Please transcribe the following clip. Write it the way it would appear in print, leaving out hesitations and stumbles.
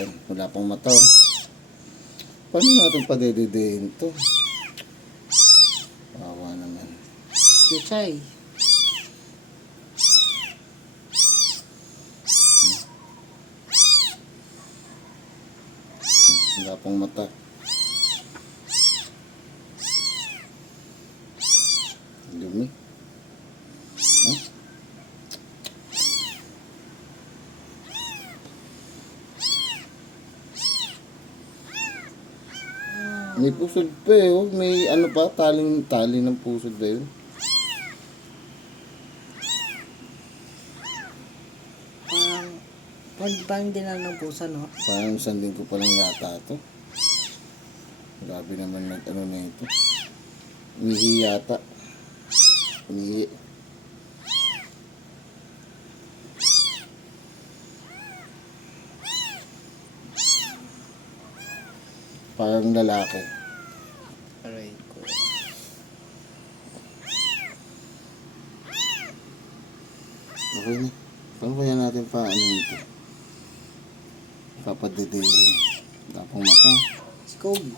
natin. Wala pang mata. Oh. Paano natin padededehin to? Wawa naman. Yuchay. Wala pang mata. Dumi. Huh? May pusod pa eh. Oh. May ano pa, tali ng pusod ba yun? Parang dinala ng pusa, no? Parang isang linggo pa lang yata ito. Grabe naman ano na ito. Umihi yata. Umihi. Parang lalaki. Aray ko. Okay na. Paano kaya natin pa ano ito? Papadedehin. Wala pang mata. Si Kobe.